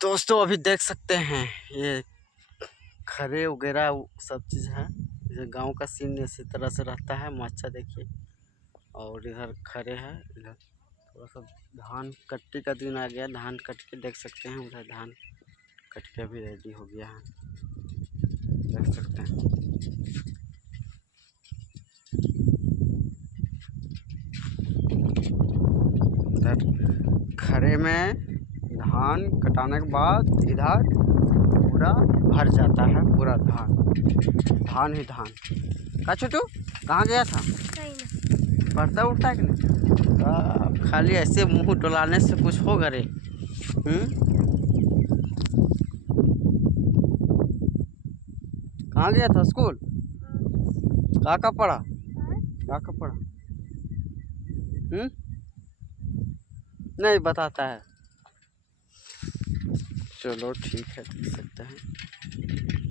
दोस्तों अभी देख सकते हैं ये खरे वगैरह सब चीज़ है। ये गांव का सीन इसी तरह से रहता है। माचा देखिए और इधर खरे है। इधर थोड़ा सा धान कटने का दिन आ गया। धान कट के देख सकते हैं। उधर धान कट के भी रेडी हो गया है, देख सकते हैं। इधर खरे में धान कटाने के बाद इधर पूरा भर जाता है। पूरा धान धान ही धान का। छोटू कहाँ गया था? पढ़ता उठता है कि नहीं? खाली ऐसे मुंह डुलाने से कुछ होगा रे? कहाँ गया था? स्कूल का पढ़ा? का पढ़ा? नहीं बताता है। चलो ठीक है, देख सकते हैं।